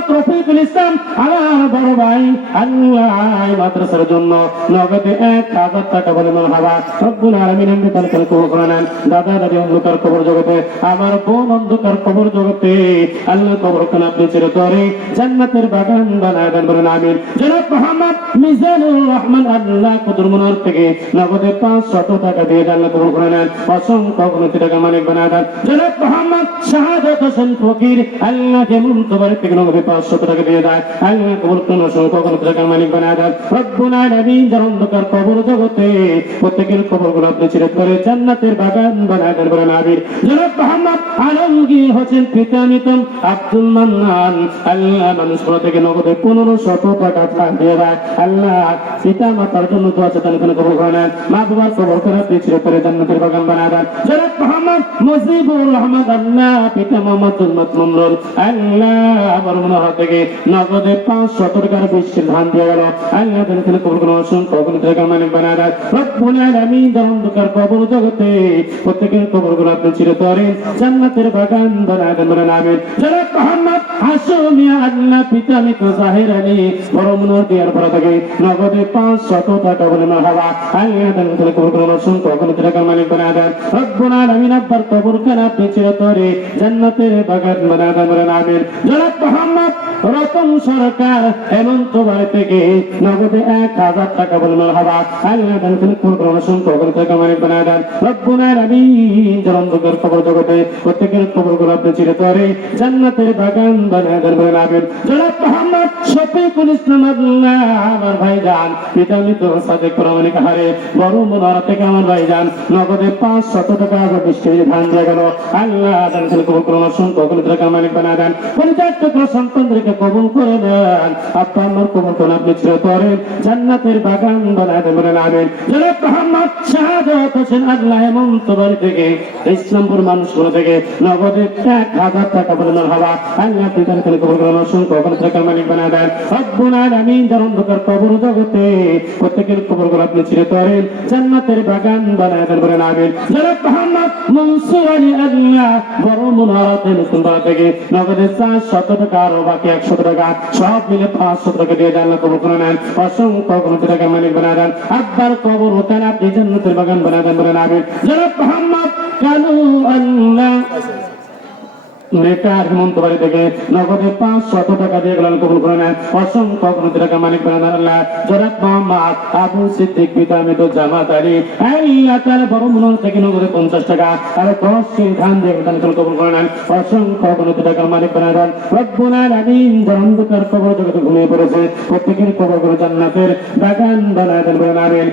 মোহাম্মদ রফিকুল ইসলাম আমার বড় ভাই আল্লাহ মাদ্রাসার জন্য নগদে 1000 টাকা বলে মারহাবা রব্বুল আলামিন আপনি তার কবুল করে নেন। দাদা দাদি অন্ধকার কবর জগতে, আমার বোন অন্ধকার কবর জগতে, আল্লাহ কবরখানা আপনি চিরতরে জান্নাতের বাগান বানায় দেন বলেন আমিন। জনাব মোহাম্মদ মিজানুর রহমান আল্লাহ কুতুর মনোহর থেকে নগদে 500 টাকা দিয়ে আল্লাহ কবুল করে নেন, অসংখ্য কোটি টাকা মালিক বানায় দেন। জনাব মোহাম্মদ শাহাদাত হোসেন ফকির আল্লাহ যেমন তোমার থেকে নগদে 500 টাকা দিয়ে দেয়, আল্লাহ কবুল করে অসংখ্য কোটি টাকা মালিক বানায় দেন। রব্বুল আলামিন যারা অন্ধকার কবর জগতে প্রত্যেকের কবরগুলো আপনি চিরতরে জান্নাতের বাগান বানায় দেন বলেন আমিন। জনাব মোহাম্মদ আলমগীর হোসেন পিতামিতম আব্দুল মান্নান আল্লাহ মানুষ থেকে নগদে 1500 টাকা দিয়ে দেয়, আল্লাহ পিতা মাতার জন্য দোয়া চান এখানে কবুল করে নেন, মা বাবার কবর করে আপনি চিরতরে জান্নাতের বাগান বানায় দেন। জনাব মোহাম্মদ মুজিবুর রহমান আল্লাহ পিতা মোহাম্মদ জুলমত মন্ডল আল্লাহ আমার মনোহর থেকে নগদে 500 টাকার বেশি ধান দিয়ে গেল, আল্লাহ এখানে কবুল করে অসংখ্য কোটি টাকা মালিক বানায় দেন। রব্বুল আলামিন যারা অন্ধকার কবর জগতে প্রত্যেকের কবরগুলো আপনি চিরতরে জান্নাতের বাগান বানায় দেন বলেন আমিন। জনাব মোহাম্মদ হাশমিয়া আল্লাহ পিতা মৃত জাহির আলী বড় মনোহর দিয়ার পর থেকে নগদে 500 টাকা বলে মারহাবা, আল্লাহ এখানে কবুল করে অসংখ্য কোটি টাকা মালিক বানায় দেন। রব্বুল আলামিন আব্বার কবরখানা আপনি চিরতরে জান্নাতের বাগান বানায় দেন বলেন আমিন। জনাব মোহাম্মদ রতন সরকার হেমন্ত বাড়ি থেকে নগদে 1000 টাকা বলে মারহাবা, আল্লাহ এখানে কবুল করে অসংখ্য কোটি টাকা মালিক বানায় দেন। রব্বুল আলামিন যারা অন্ধকার কবর জগতে প্রত্যেকের কবরগুলো আপনি চিরতরে জান্নাতের বাগান বানায় দেন বলেন আমিন। জনাব মোহাম্মদ শফিকুল ইসলাম আল্লাহ আমার ভাইজান পিতা মৃত সাদেক প্রমাণিক হারে বড় মনোহর থেকে আমার ভাইজান নগদে 500 টাকা বেশি ধান দিয়ে গেল, আল্লাহ এখানে কবুল করে অসংখ্য কোটি টাকা মালিক বানায় দেন। পরিচালক সন্তানদেরকে কবুল করে দেন, আব্বা আমার কবুল করে আপনি চিরতরে জান্নাতের বাগান বানায় দেন বলেন আমিন। জনাব মোহাম্মদ শাহাদাত হোসেন আল্লাহ হেমন্ত বাড়ি থেকে ইসলামপুর মানুষগুলো থেকে নগদে 1000 টাকা বলে মারহাবা, আল্লাহ পিতার এখানে কবুল করে অসংখ্য কোটি টাকা মালিক বানায় দেন। রব্বুল আলামিন যারা অন্ধকার কবর জগতে প্রত্যেকের কবরগুলো আপনি চিরতরে জান্নাতের বাগান বানায় দেন বলেন আমিন। জনাব মোহাম্মদ মনসুর আলী আল্লাহ বড় মনোহর মুসলমান থেকে নগদে 400 টাকা আর বাকি 100 টাকা সব মিলে 500 টাকা দিয়ে আল্লাহ কবুল করে নেন, অসংখ্য কোটি টাকা মালিক বানায় দেন। আব্বার কবর ওখানে আপনি জান্নাতের বাগান বানায় দেন বলেন আমিন। জনাব মোহাম্মদ কালু আল্লাহ নেতার হেমন্ত বাড়ি থেকে নগদে 500 টাকা দিয়ে গেলেন কবুল করে নেন, অসংখ্য কোটি টাকা মালিক বানায় দেন আল্লাহ। জনাব মোহাম্মদ আবু সিদ্দিক পিতা মৃত জামাত আলী আল্লাহ তার বড় মনোহর থেকে নগদে 50 টাকা আর 10 ধান দিয়ে কবুল করে নেন, অসংখ্য কোটি টাকা মালিক বানায় দেন। রব্বুল আলামিন যারা অন্ধকার কবর জগতে ঘুমিয়ে পড়েছে প্রত্যেকের কবরগুলো জান্নাতের বাগান বানায় দেন বলেন আমিন।